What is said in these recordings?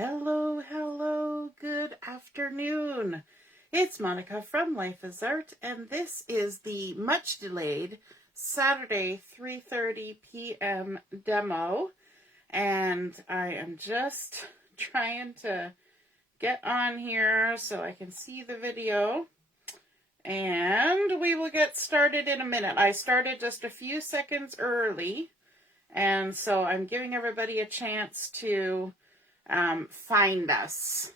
Hello, hello, good afternoon. It's Monica from Life is Art, and this is the much delayed Saturday 3:30 p.m. demo. And I am just trying to get on here so I can see the video. And we will get started in a minute. I started just a few seconds early, and so I'm giving everybody a chance to find us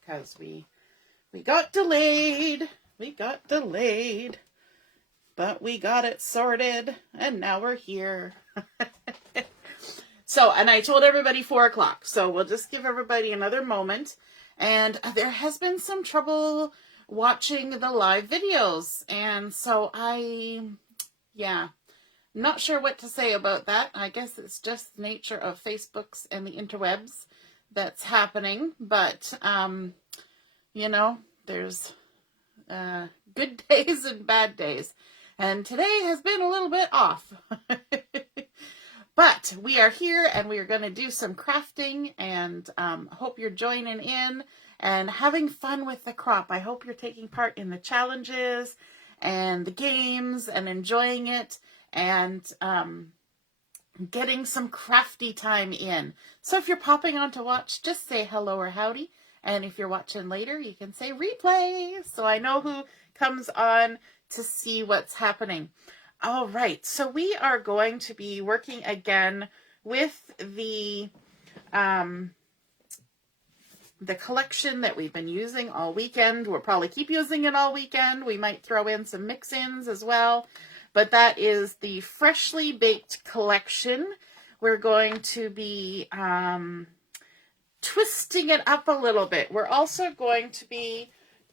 because we got delayed. But we got it sorted, and now we're here. So, and I told everybody 4 o'clock, so we'll just give everybody another moment. And there has been some trouble watching the live videos, and so not sure what to say about that. I guess it's just the nature of Facebooks and the interwebs that's happening, but there's good days and bad days, and today has been a little bit off. But we are here, and we are going to do some crafting, and hope you're joining in and having fun with the crop. I hope you're taking part in the challenges and the games and enjoying it, and getting some crafty time in. So if you're popping on to watch, just say hello or howdy. And if you're watching later, you can say replay, so I know who comes on to see what's happening. All right, so we are going to be working again with the collection that we've been using all weekend. We'll probably keep using it all weekend. We might throw in some mix-ins as well. But that is the Freshly Baked collection. We're going to be twisting it up a little bit. We're also going to be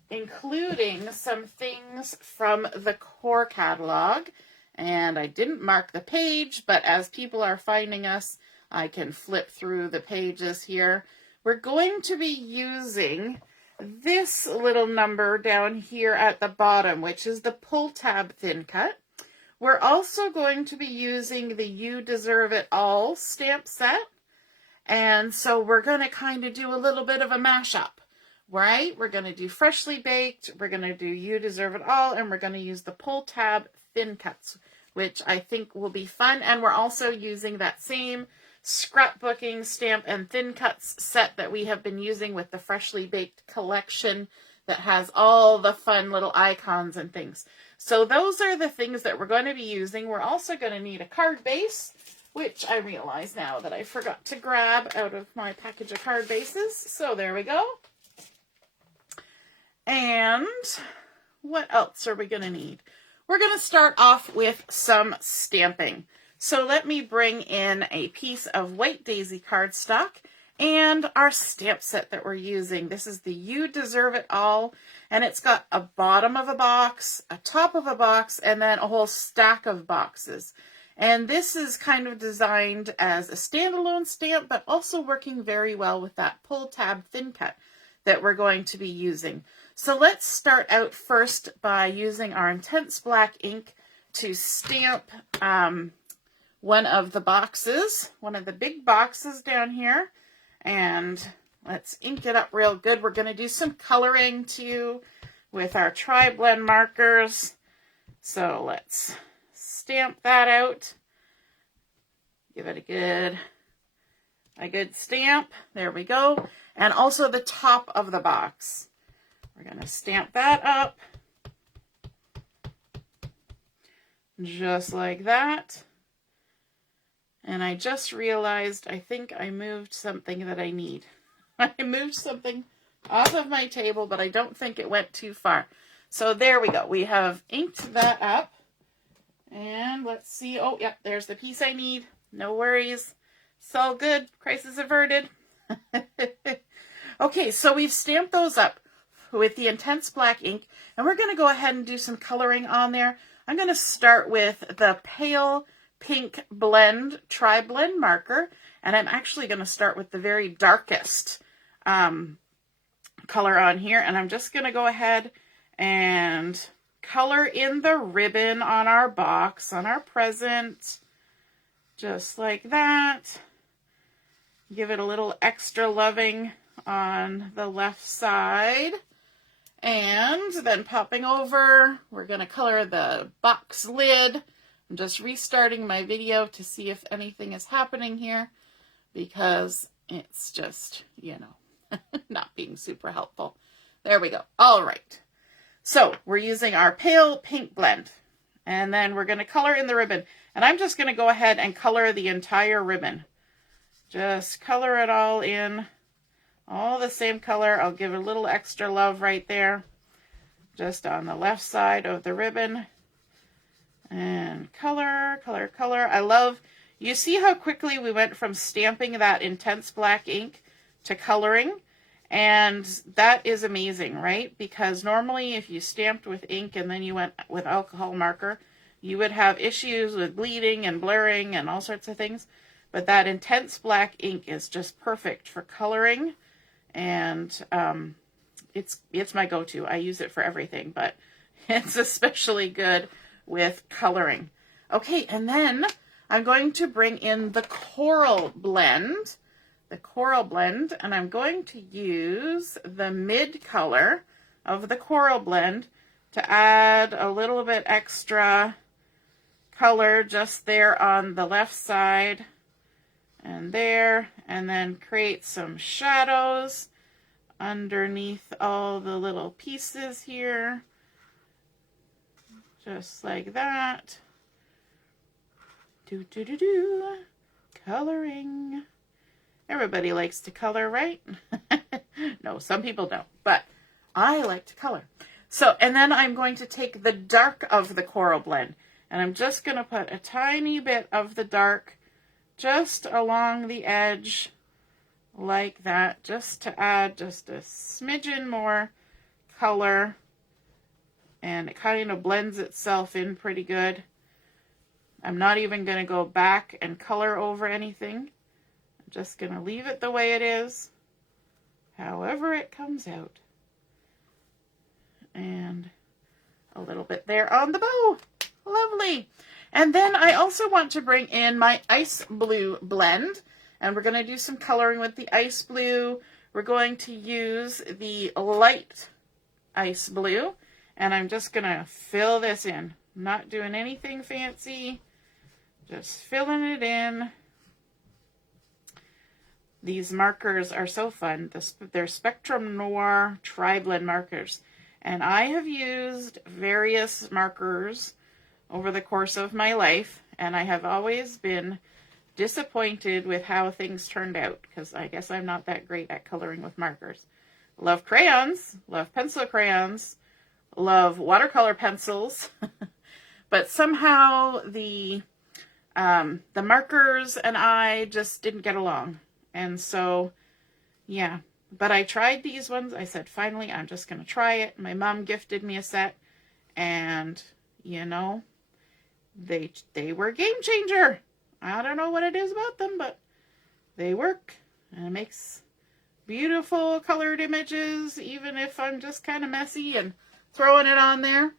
including some things from the core catalog. And I didn't mark the page, but as people are finding us, I can flip through the pages here. We're going to be using this little number down here at the bottom, which is the pull tab thin cut. We're also going to be using the You Deserve It All stamp set. And so we're going to kind of do a little bit of a mashup, right? We're going to do Freshly Baked, we're going to do You Deserve It All, and we're going to use the pull tab thin cuts, which I think will be fun. And we're also using that same scrapbooking stamp and thin cuts set that we have been using with the Freshly Baked collection that has all the fun little icons and things. So those are the things that we're going to be using. We're also going to need a card base, which I realize now that I forgot to grab out of my package of card bases. So there we go. And what else are we going to need? We're going to start off with some stamping. So let me bring in a piece of White Daisy cardstock and our stamp set that we're using. This is the You Deserve It All, and it's got a bottom of a box, a top of a box, and then a whole stack of boxes. And this is kind of designed as a standalone stamp, but also working very well with that pull tab thin cut that we're going to be using. So let's start out first by using our intense black ink to stamp one of the boxes, one of the big boxes down here. And let's ink it up real good. We're going to do some coloring too with our tri-blend markers. So let's stamp that out. Give it a good stamp. There we go. And also the top of the box. We're going to stamp that up. Just like that. And I just realized I think I moved something that I need. I moved something off of my table, but I don't think it went too far. So there we go. We have inked that up. And let's see. Oh, yeah, there's the piece I need. No worries. It's all good. Crisis averted. Okay, so we've stamped those up with the intense black ink. And we're going to go ahead and do some coloring on there. I'm going to start with the pale pink blend tri-blend marker, and I'm actually going to start with the very darkest color on here, and I'm just going to go ahead and color in the ribbon on our box, on our present, just like that. Give it a little extra loving on the left side. And then popping over, we're going to color the box lid. I'm just restarting my video to see if anything is happening here because it's just, not being super helpful. There we go. All right. So we're using our pale pink blend, and then we're going to color in the ribbon. And I'm just going to go ahead and color the entire ribbon. Just color it all in, all the same color. I'll give it a little extra love right there, just on the left side of the ribbon. And color, color, color. I love, you see how quickly we went from stamping that intense black ink to coloring? And that is amazing, right? Because normally if you stamped with ink and then you went with alcohol marker, you would have issues with bleeding and blurring and all sorts of things. But that intense black ink is just perfect for coloring. And it's my go-to. I use it for everything, but it's especially good with coloring. Okay, and then I'm going to bring in the coral blend. And I'm going to use the mid color of the coral blend to add a little bit extra color just there on the left side and there, and then create some shadows underneath all the little pieces here, just like that. Coloring. Everybody likes to color, right? No, some people don't, but I like to color. So, and then I'm going to take the dark of the coral blend, and I'm just going to put a tiny bit of the dark just along the edge like that, just to add just a smidgen more color, and it kind of blends itself in pretty good. I'm not even going to go back and color over anything. I'm just going to leave it the way it is, however it comes out. And a little bit there on the bow. Lovely. And then I also want to bring in my ice blue blend, and we're going to do some coloring with the ice blue. We're going to use the light ice blue, and I'm just going to fill this in. I'm not doing anything fancy, just filling it in. These markers are so fun. They're Spectrum Noir Tri-Blend markers, and I have used various markers over the course of my life, and I have always been disappointed with how things turned out, because I guess I'm not that great at coloring with markers. Love crayons, love pencil crayons, love watercolor pencils, but somehow the markers and I just didn't get along. And so, yeah, but I tried these ones. I said, finally, I'm just going to try it. My mom gifted me a set, and, they were a game changer. I don't know what it is about them, but they work, and it makes beautiful colored images, even if I'm just kind of messy and throwing it on there.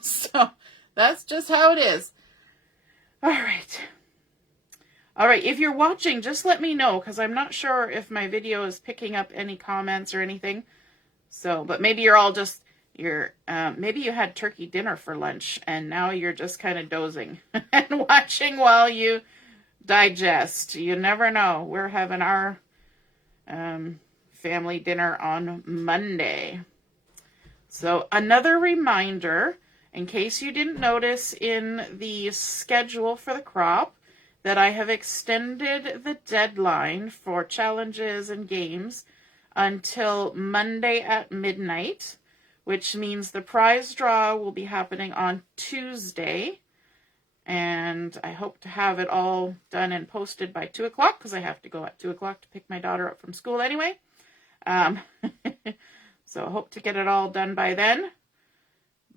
So that's just how it is. All right. If you're watching, just let me know, because I'm not sure if my video is picking up any comments or anything. So, but maybe you're all just, maybe you had turkey dinner for lunch, and now you're just kind of dozing and watching while you digest. You never know. We're having our family dinner on Monday. So another reminder, in case you didn't notice in the schedule for the crop, that I have extended the deadline for challenges and games until Monday at midnight, which means the prize draw will be happening on Tuesday. And I hope to have it all done and posted by 2 o'clock, because I have to go at 2 o'clock to pick my daughter up from school anyway. So I hope to get it all done by then.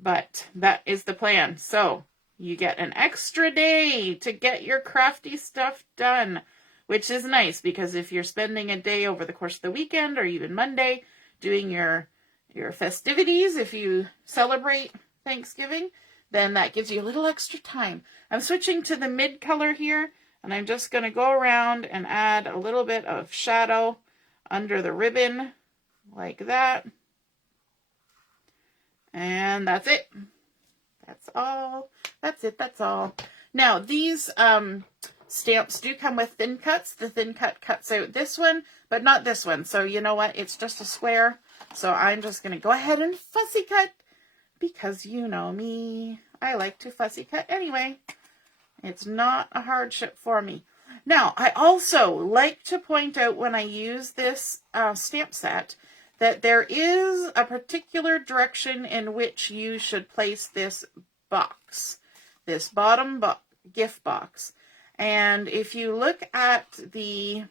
But that is the plan. So you get an extra day to get your crafty stuff done, which is nice, because if you're spending a day over the course of the weekend or even Monday doing your festivities, if you celebrate Thanksgiving, then that gives you a little extra time. I'm switching to the mid color here, And I'm just going to go around and add a little bit of shadow under the ribbon like that. And that's it. That's all. That's it. That's all. Now, these stamps do come with thin cuts. The thin cut cuts out this one, but not this one. So you know what? It's just a square. So I'm just going to go ahead and fussy cut because you know me. I like to fussy cut anyway. It's not a hardship for me. Now, I also like to point out when I use this stamp set that there is a particular direction in which you should place this box, this bottom gift box. And if you look at the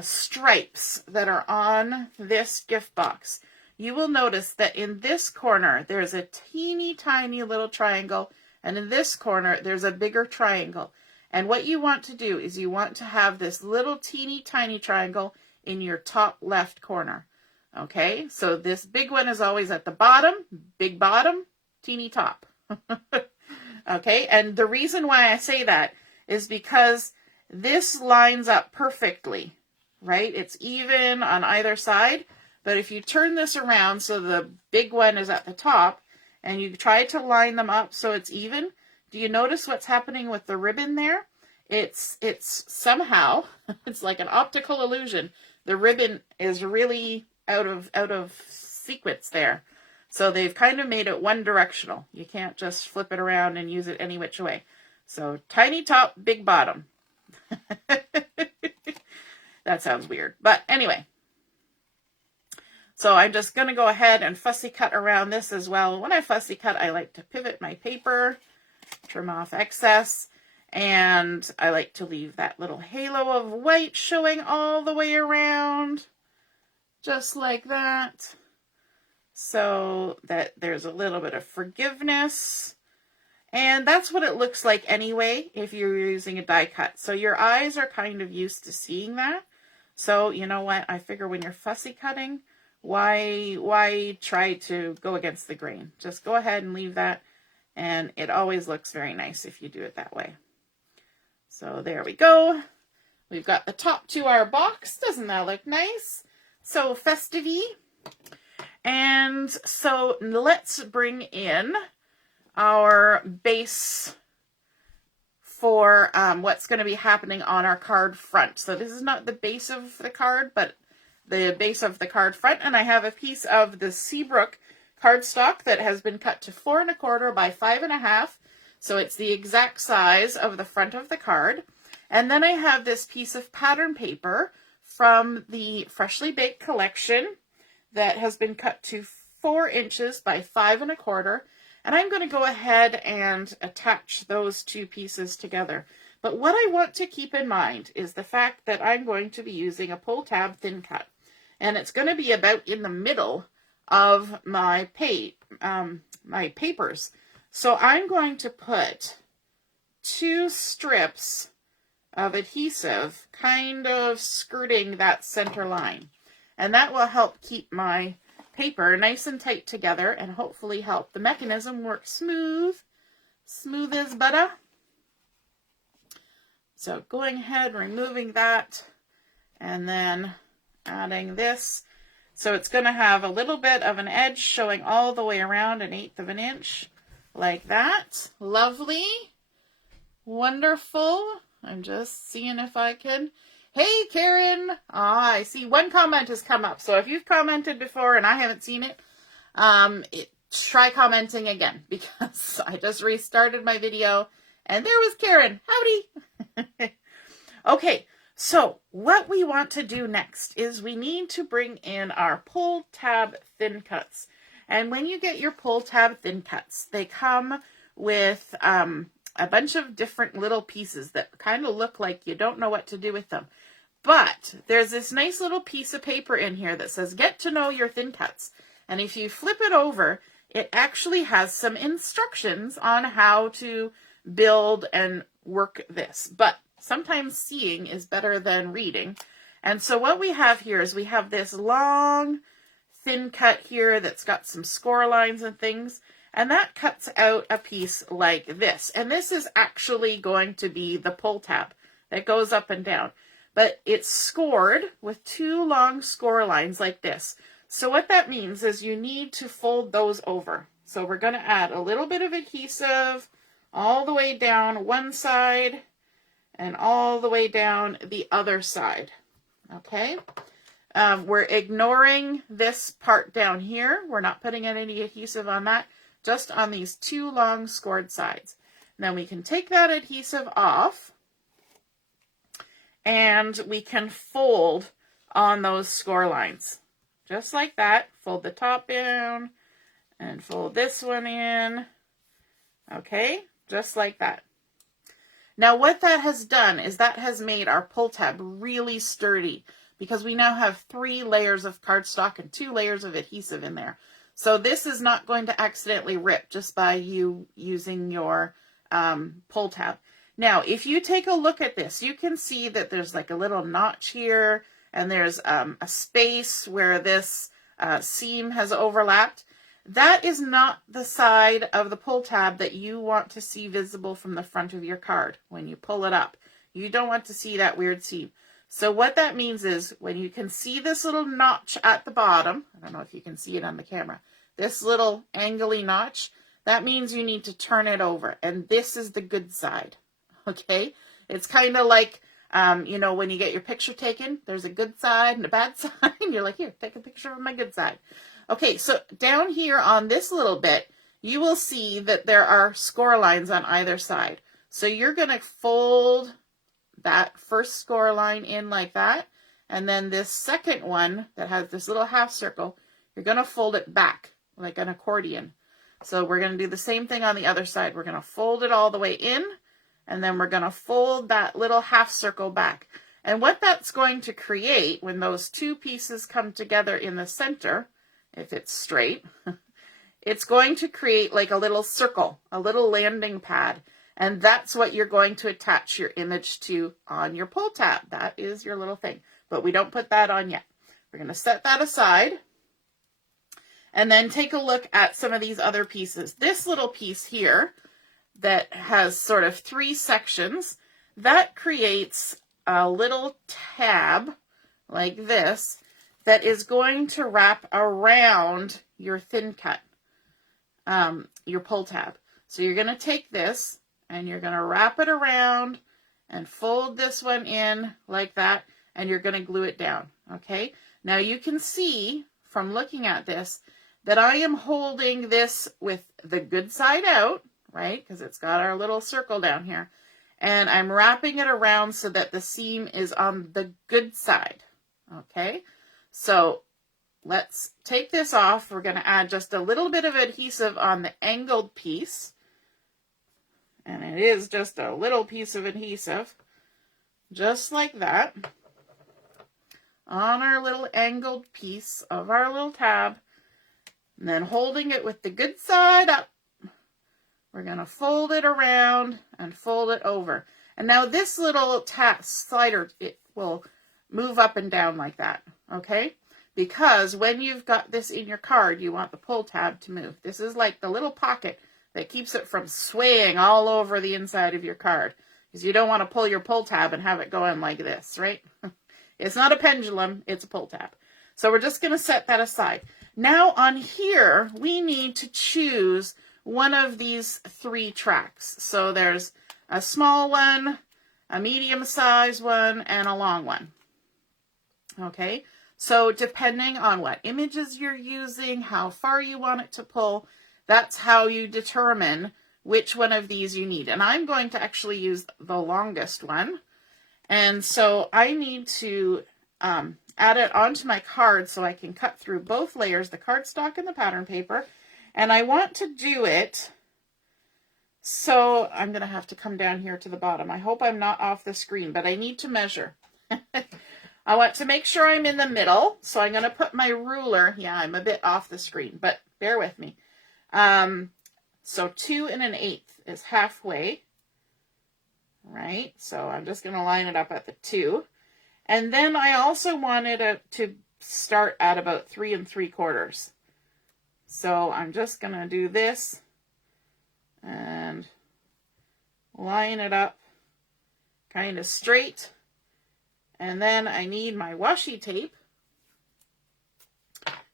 stripes that are on this gift box, you will notice that in this corner, there's a teeny tiny little triangle, and in this corner, there's a bigger triangle. And what you want to do is you want to have this little teeny tiny triangle in your top left corner. Okay, so this big one is always at the bottom, big bottom, teeny top. Okay, and the reason why I say that is because this lines up perfectly, right? It's even on either side, but if you turn this around so the big one is at the top and you try to line them up so it's even, do you notice what's happening with the ribbon there? It's somehow, it's like an optical illusion. The ribbon is really out of sequence there. So they've kind of made it one directional. You can't just flip it around and use it any which way. So tiny top, big bottom. That sounds weird. But anyway. So I'm just going to go ahead and fussy cut around this as well. When I fussy cut, I like to pivot my paper, trim off excess, and I like to leave that little halo of white showing all the way around, just like that, so that there's a little bit of forgiveness. And that's what it looks like anyway if you're using a die cut. So your eyes are kind of used to seeing that. So you know what? I figure when you're fussy cutting, why try to go against the grain? Just go ahead and leave that, and it always looks very nice if you do it that way. So there we go. We've got the top to our box. Doesn't that look nice? So festive-y. And so let's bring in our base for what's going to be happening on our card front. So this is not the base of the card, but the base of the card front. And I have a piece of the Seabrook cardstock that has been cut to 4 1/4 by 5 1/2. So it's the exact size of the front of the card. And then I have this piece of pattern paper from the Freshly Baked collection that has been cut to 4 inches by 5 1/4. And I'm going to go ahead and attach those two pieces together. But what I want to keep in mind is the fact that I'm going to be using a pull tab thin cut. And it's going to be about in the middle of my my papers. So I'm going to put 2 strips of adhesive kind of skirting that center line. And that will help keep my paper nice and tight together and hopefully help the mechanism work smooth as butter. So going ahead, removing that, and then adding this. So it's going to have a little bit of an edge showing all the way around 1/8 of an inch, like that. Lovely. Wonderful. I'm just seeing if I can. Hey, Karen. I see one comment has come up. So if you've commented before and I haven't seen it, try commenting again, because I just restarted my video and there was Karen. Howdy. Okay, so what we want to do next is we need to bring in our pull tab thin cuts. And when you get your pull tab thin cuts, they come with a bunch of different little pieces that kind of look like you don't know what to do with them. But there's this nice little piece of paper in here that says, get to know your thin cuts. And if you flip it over, it actually has some instructions on how to build and work this. But sometimes seeing is better than reading. And so what we have here is we have this long thin cut here that's got some score lines and things. And that cuts out a piece like this. And this is actually going to be the pull tab that goes up and down. But it's scored with 2 long score lines like this. So what that means is you need to fold those over. So we're going to add a little bit of adhesive all the way down one side and all the way down the other side. Okay? We're ignoring this part down here. We're not putting any adhesive on that, just on these 2 long scored sides. Then we can take that adhesive off and we can fold on those score lines. Just like that. Fold the top down and fold this one in. Okay, just like that. Now what that has done is that has made our pull tab really sturdy because we now have 3 layers of cardstock and 2 layers of adhesive in there. So this is not going to accidentally rip just by you using your pull tab. Now, if you take a look at this, you can see that there's like a little notch here and there's a space where this seam has overlapped. That is not the side of the pull tab that you want to see visible from the front of your card when you pull it up. You don't want to see that weird seam. So what that means is when you can see this little notch at the bottom, I don't know if you can see it on the camera, this little angly notch, that means you need to turn it over. And this is the good side, okay? It's kind of like, you know, when you get your picture taken, there's a good side and a bad side. You're like, here, take a picture of my good side. Okay, so down here on this little bit, you will see that there are score lines on either side. So you're going to fold that first score line in like that, and then this second one that has this little half circle, you're going to fold it back like an accordion. So we're going to do the same thing on the other side. We're going to fold it all the way in, and then we're going to fold that little half circle back. And what that's going to create when those 2 pieces come together in the center, if it's straight, it's going to create like a little circle, a little landing pad. And that's what you're going to attach your image to on your pull tab. That is your little thing. But we don't put that on yet. We're going to set that aside. And then take a look at some of these other pieces. This little piece here that has sort of 3 sections, that creates a little tab like this that is going to wrap around your thin cut, your pull tab. So you're going to take this and you're going to wrap it around and fold this one in like that, and you're going to glue it down, okay? Now you can see from looking at this that I am holding this with the good side out, right? Because it's got our little circle down here. And I'm wrapping it around so that the seam is on the good side, okay? So let's take this off. We're going to add just a little bit of adhesive on the angled piece. And it is just a little piece of adhesive, just like that, on our little angled piece of our little tab. And then holding it with the good side up, we're going to fold it around and fold it over. And now this little slider, it will move up and down like that, okay? Because when you've got this in your card, you want the pull tab to move. This is like the little pocket that keeps it from swaying all over the inside of your card. Because you don't want to pull your pull tab and have it going like this, right? It's not a pendulum, it's a pull tab. So we're just going to set that aside. Now on here, we need to choose one of these 3 tracks. So there's a small one, a medium-sized one, and a long one. Okay, so depending on what images you're using, how far you want it to pull, that's how you determine which one of these you need. And I'm going to actually use the longest one. And so I need to add it onto my card so I can cut through both layers, the cardstock and the pattern paper. And I want to do it, so I'm going to have to come down here to the bottom. I hope I'm not off the screen, but I need to measure. I want to make sure I'm in the middle, so I'm going to put my ruler. Yeah, I'm a bit off the screen, but bear with me. So 2 1/8 is halfway, right? So I'm just going to line it up at the 2. And then I also wanted to start at about 3 3/4. So I'm just going to do this and line it up kind of straight. And then I need my washi tape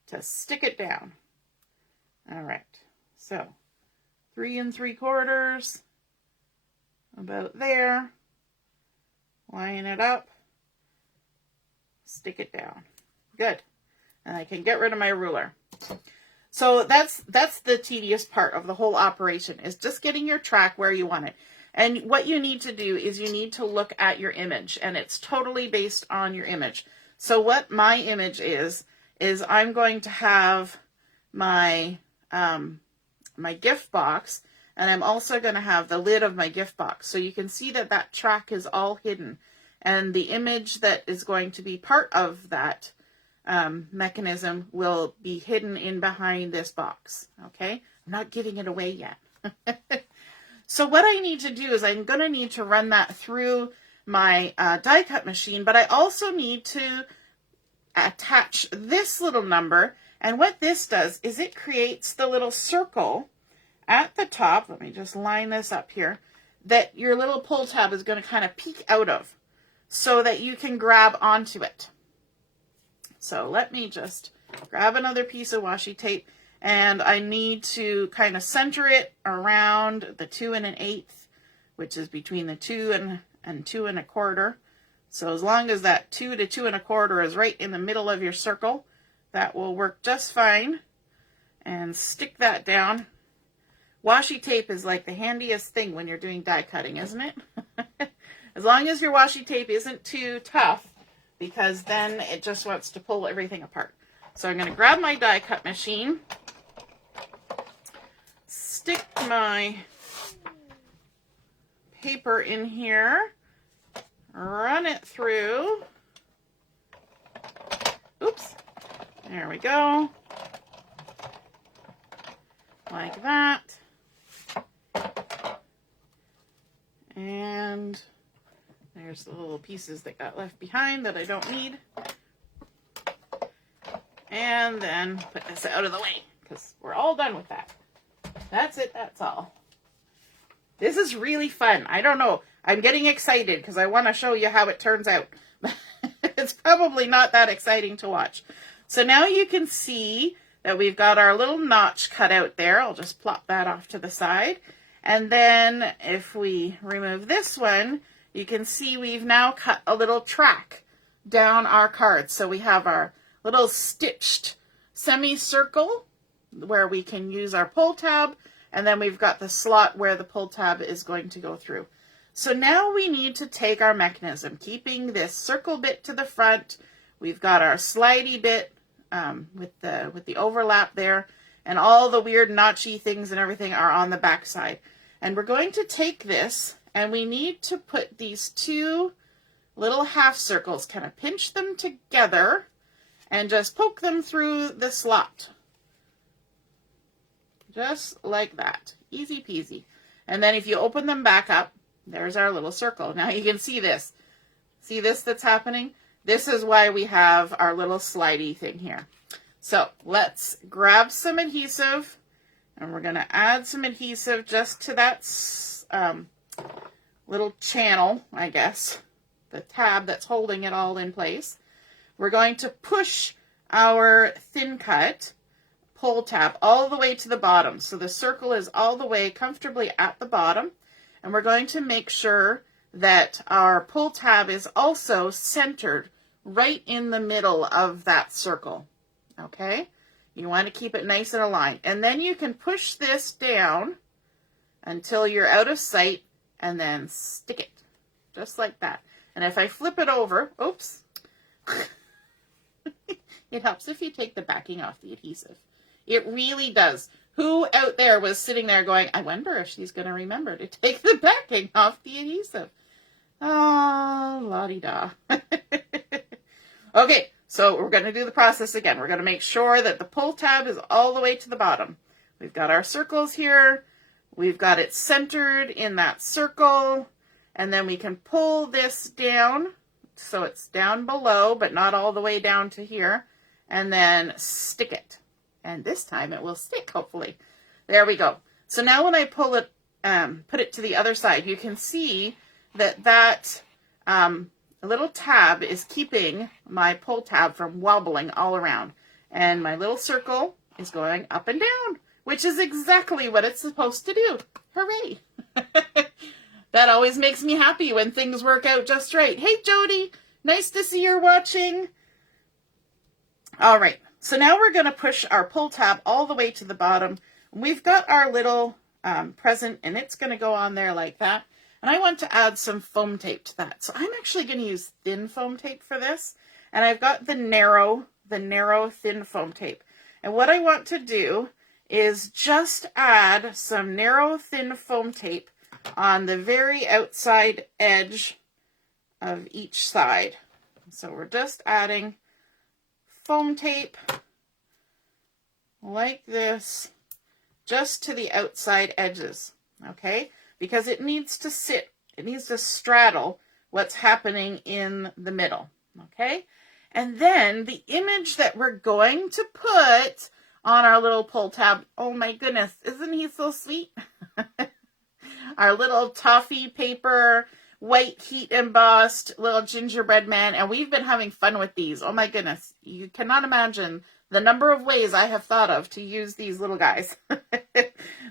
to stick it down. All right, so 3 3/4, about there. Line it up, stick it down. Good. And I can get rid of my ruler. So that's the tedious part of the whole operation, is just getting your track where you want it. And what you need to do is you need to look at your image, and it's totally based on your image. So what my image is I'm going to have my my gift box, and I'm also going to have the lid of my gift box. So you can see that that track is all hidden, and the image that is going to be part of that mechanism will be hidden in behind this box. Okay, I'm not giving it away yet. So what I need to do is I'm going to need to run that through my die cut machine, but I also need to attach this little number. And what this does is it creates the little circle at the top. Let me just line this up here, that your little pull tab is going to kind of peek out of, so that you can grab onto it. So let me just grab another piece of washi tape, and I need to kind of center it around the 2 1/8, which is between the 2 and 2 1/4. So as long as that 2 to 2 1/4 is right in the middle of your circle, that will work just fine. And stick that down. Washi tape is like the handiest thing when you're doing die cutting, isn't it? As long as your washi tape isn't too tough, because then it just wants to pull everything apart. So I'm going to grab my die cut machine, stick my paper in here, run it through. Oops. There we go. Like that. And there's the little pieces that got left behind that I don't need. And then put this out of the way, because we're all done with that. That's it, that's all. This is really fun. I don't know. I'm getting excited because I want to show you how it turns out. It's probably not that exciting to watch. So now you can see that we've got our little notch cut out there. I'll just plop that off to the side. And then if we remove this one, you can see we've now cut a little track down our card. So we have our little stitched semicircle where we can use our pull tab, and then we've got the slot where the pull tab is going to go through. So now we need to take our mechanism, keeping this circle bit to the front. We've got our slidey bit with the overlap there, and all the weird notchy things and everything are on the back side. And we're going to take this, and we need to put these two little half circles, kind of pinch them together, and just poke them through the slot. Just like that. Easy peasy. And then if you open them back up, there's our little circle. Now you can see this. See this that's happening? This is why we have our little slidey thing here. So let's grab some adhesive, and we're going to add some adhesive just to that little channel, I guess, the tab that's holding it all in place. We're going to push our thin cut pull tab all the way to the bottom. So the circle is all the way comfortably at the bottom. And we're going to make sure that our pull tab is also centered right in the middle of that circle. Okay? You want to keep it nice and aligned. And then you can push this down until you're out of sight, and then stick it. Just like that. And if I flip it over, oops, it helps if you take the backing off the adhesive. It really does. Who out there was sitting there going, I wonder if she's going to remember to take the backing off the adhesive? Oh, la-di-da. Okay, so we're going to do the process again. We're going to make sure that the pull tab is all the way to the bottom. We've got our circles here. We've got it centered in that circle. And then we can pull this down so it's down below, but not all the way down to here. And then stick it. And this time it will stick, hopefully. There we go. So now when I pull it put it to the other side, you can see that that little tab is keeping my pull tab from wobbling all around. And my little circle is going up and down, which is exactly what it's supposed to do. Hooray! That always makes me happy when things work out just right. Hey, Jody, nice to see you're watching. All right, so now we're going to push our pull tab all the way to the bottom. We've got our little present, and it's going to go on there like that. And I want to add some foam tape to that. So I'm actually going to use thin foam tape for this. And I've got the narrow thin foam tape. And what I want to do is just add some narrow thin foam tape on the very outside edge of each side. So we're just adding foam tape like this just to the outside edges, okay? Because it needs to sit, it needs to straddle what's happening in the middle, okay? And then the image that we're going to put on our little pull tab, oh my goodness, isn't he so sweet? Our little toffee paper, white heat embossed little gingerbread man, and we've been having fun with these. Oh my goodness, you cannot imagine the number of ways I have thought of to use these little guys.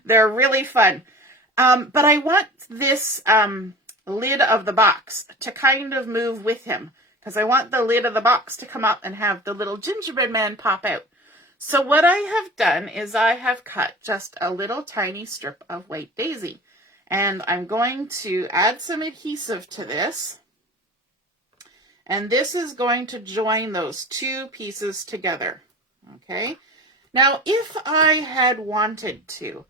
They're really fun. But I want this lid of the box to kind of move with him, because I want the lid of the box to come up and have the little gingerbread man pop out. So what I have done is I have cut just a little tiny strip of white daisy. And I'm going to add some adhesive to this. And this is going to join those two pieces together. Okay. Now, if I had wanted to,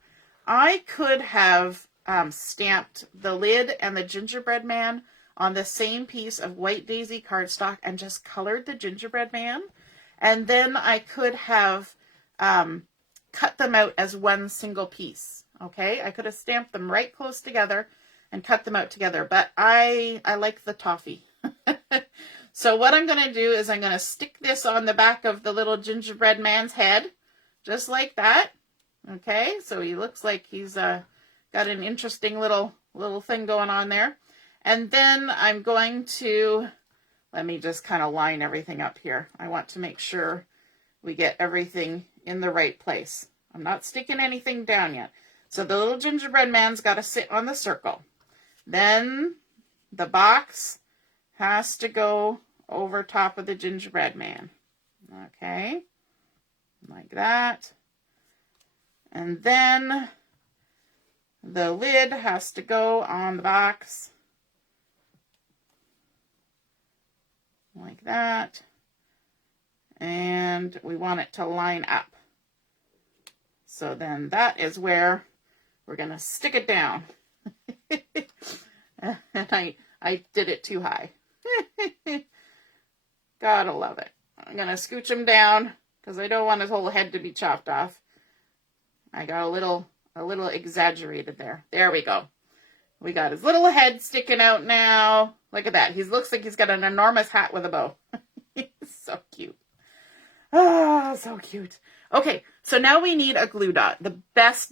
I could have stamped the lid and the gingerbread man on the same piece of white daisy cardstock and just colored the gingerbread man. And then I could have cut them out as one single piece. Okay, I could have stamped them right close together and cut them out together, but I like the toffee. So what I'm going to do is I'm going to stick this on the back of the little gingerbread man's head, just like that. Okay, so he looks like he's got an interesting little thing going on there. And then I'm going to, let me just kind of line everything up here. I want to make sure we get everything in the right place. I'm not sticking anything down yet. So the little gingerbread man's got to sit on the circle. Then the box has to go over top of the gingerbread man. Okay, like that. And then the lid has to go on the box. Like that. And we want it to line up. So then that is where we're going to stick it down. And I did it too high. Gotta love it. I'm going to scooch him down because I don't want his whole head to be chopped off. I got a little exaggerated there. There we go. We got his little head sticking out now. Look at that. He looks like he's got an enormous hat with a bow. He's so cute. Oh, so cute. Okay, so now we need a glue dot. The best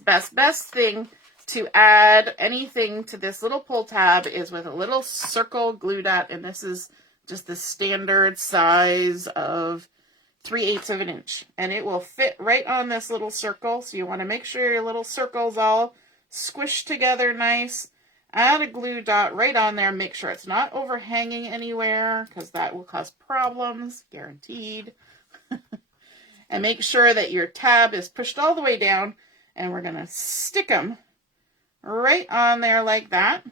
thing to add anything to this little pull tab is with a little circle glue dot, and this is just the standard size of 3/8 of an inch. And it will fit right on this little circle, so you want to make sure your little circle's all squished together nice. Add a glue dot right on there. Make sure it's not overhanging anywhere, because that will cause problems, guaranteed. And make sure that your tab is pushed all the way down, and we're going to stick them right on there like that.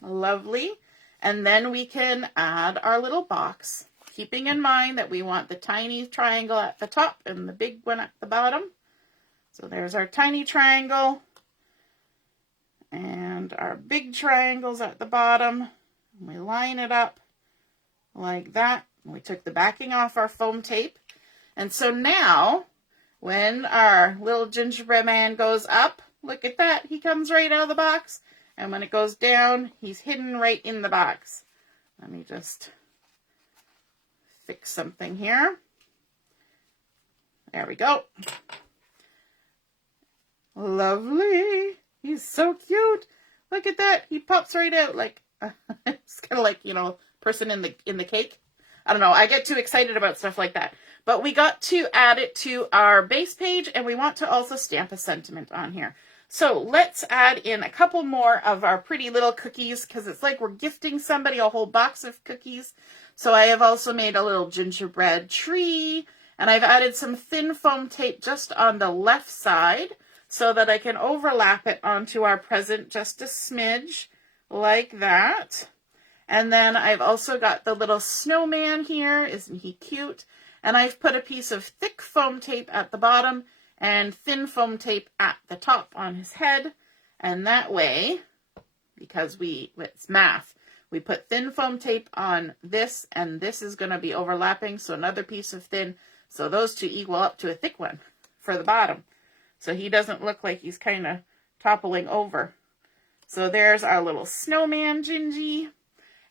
Lovely. And then we can add our little box, keeping in mind that we want the tiny triangle at the top and the big one at the bottom. So there's our tiny triangle and our big triangles at the bottom. We line it up like that. We took the backing off our foam tape. And so now, when our little gingerbread man goes up, look at that, he comes right out of the box. And when it goes down, he's hidden right in the box. Let me just fix something here. There we go. Lovely. He's so cute. Look at that. He pops right out like it's kind of like, you know, person in the cake. I don't know. I get too excited about stuff like that. But we got to add it to our base page, and we want to also stamp a sentiment on here. So let's add in a couple more of our pretty little cookies, because it's like we're gifting somebody a whole box of cookies. So I have also made a little gingerbread tree, and I've added some thin foam tape just on the left side so that I can overlap it onto our present just a smidge like that. And then I've also got the little snowman here. Isn't he cute? And I've put a piece of thick foam tape at the bottom and thin foam tape at the top on his head. And that way, because it's math, we put thin foam tape on this, and this is going to be overlapping. So another piece of thin. So those two equal up to a thick one for the bottom. So he doesn't look like he's kind of toppling over. So there's our little snowman, Gingy.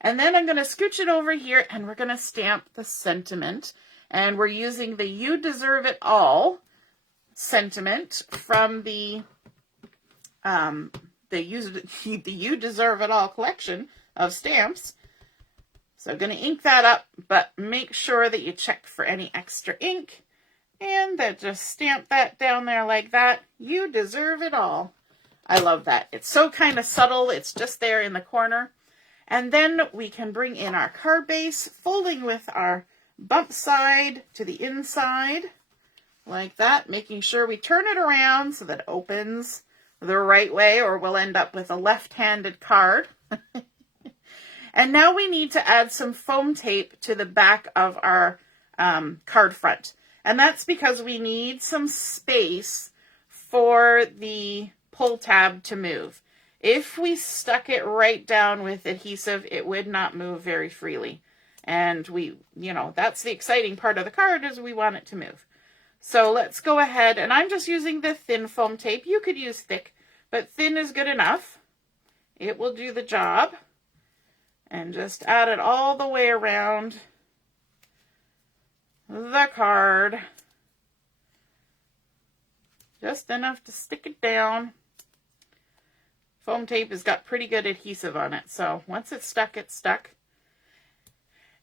And then I'm going to scooch it over here, and we're going to stamp the sentiment. And we're using the You Deserve It All sentiment from the You Deserve It All collection of stamps. So I'm going to ink that up, but make sure that you check for any extra ink. And then just stamp that down there like that. You deserve it all. I love that. It's so kind of subtle. It's just there in the corner. And then we can bring in our card base, folding with our bump side to the inside, like that, making sure we turn it around so that it opens the right way, or we'll end up with a left-handed card. And now we need to add some foam tape to the back of our card front. And that's because we need some space for the pull tab to move. If we stuck it right down with adhesive, it would not move very freely. And that's the exciting part of the card, is we want it to move. So let's go ahead, and I'm just using the thin foam tape. You could use thick, but thin is good enough. It will do the job. And just add it all the way around the card. Just enough to stick it down. Foam tape has got pretty good adhesive on it, so once it's stuck, it's stuck.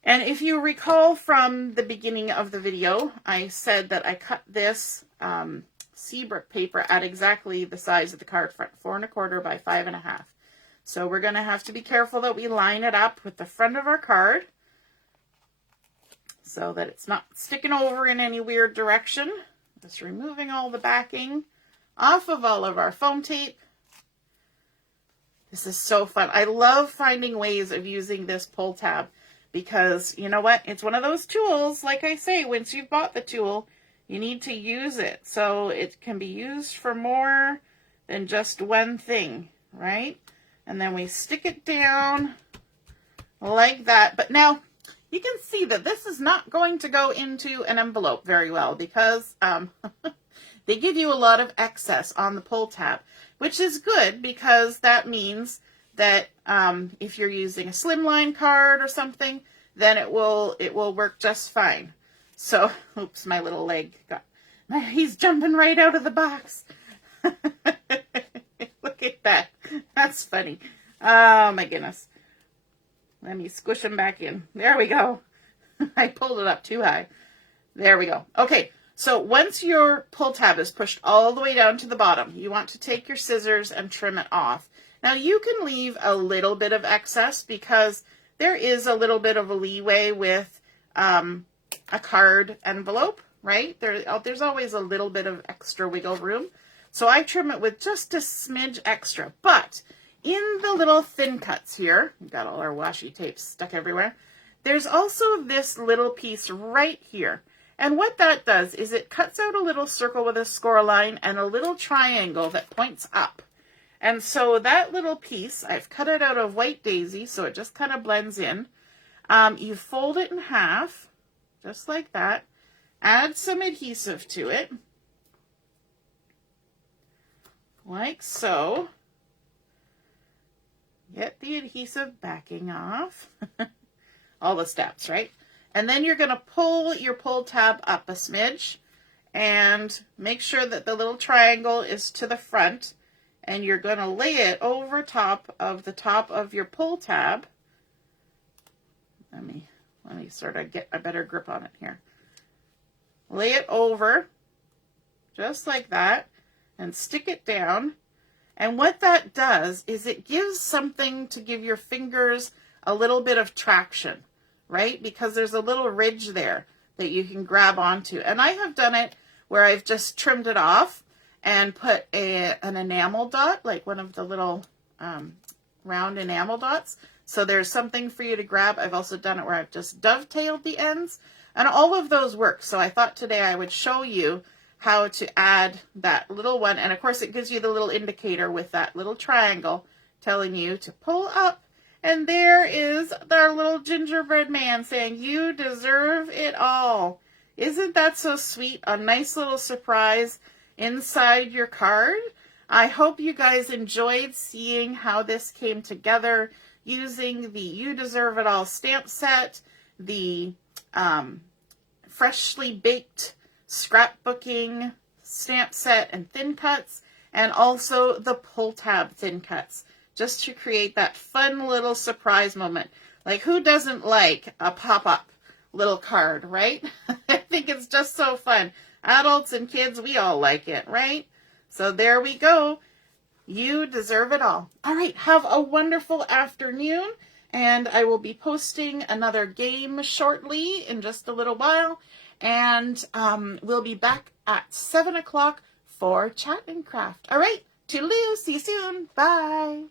And if you recall from the beginning of the video, I said that I cut this seabrick paper at exactly the size of the card front, 4 1/4 by 5 1/2. So we're going to have to be careful that we line it up with the front of our card so that it's not sticking over in any weird direction. Just removing all the backing off of all of our foam tape. This is so fun. I love finding ways of using this pull tab because, you know what? It's one of those tools, like I say, once you've bought the tool, you need to use it. So it can be used for more than just one thing, right? And then we stick it down like that. But now you can see that this is not going to go into an envelope very well because they give you a lot of excess on the pull tab, which is good because that means that if you're using a slimline card or something, then it will work just fine. So, oops, my little leg he's jumping right out of the box. Look at that. That's funny. Oh my goodness. Let me squish him back in. There we go. I pulled it up too high. There we go. Okay, so once your pull tab is pushed all the way down to the bottom, you want to take your scissors and trim it off. Now you can leave a little bit of excess because there is a little bit of a leeway with a card envelope, right? There's always a little bit of extra wiggle room. So I trim it with just a smidge extra. But in the little thin cuts here, we've got all our washi tapes stuck everywhere, there's also this little piece right here. And what that does is it cuts out a little circle with a score line and a little triangle that points up. And so that little piece, I've cut it out of white daisy, so it just kind of blends in. You fold it in half, just like that. Add some adhesive to it, like so. Get the adhesive backing off. All the steps, right? And then you're going to pull your pull tab up a smidge and make sure that the little triangle is to the front. and you're going to lay it over top of your pull tab. Let me sort of get a better grip on it here. Lay it over just like that and stick it down. And what that does is it gives something to give your fingers a little bit of traction, right? Because there's a little ridge there that you can grab onto. And I have done it where I've just trimmed it off and put an enamel dot, like one of the little round enamel dots. So there's something for you to grab. I've also done it where I've just dovetailed the ends, and all of those work. So I thought today I would show you how to add that little one. And of course it gives you the little indicator with that little triangle telling you to pull up. And there is our little gingerbread man saying, "You deserve it all." Isn't that so sweet? A nice little surprise inside your card. I hope you guys enjoyed seeing how this came together using the You Deserve It All stamp set, the freshly baked scrapbooking stamp set and thin cuts, and also the pull tab thin cuts, just to create that fun little surprise moment. Like, who doesn't like a pop-up little card, right? I think it's just so fun. Adults and kids, we all like it, right? So there we go. You deserve it all. All right, have a wonderful afternoon, and I will be posting another game shortly in just a little while, and we'll be back at 7 o'clock for Chat and Craft. All right, toodaloo, see you soon. Bye.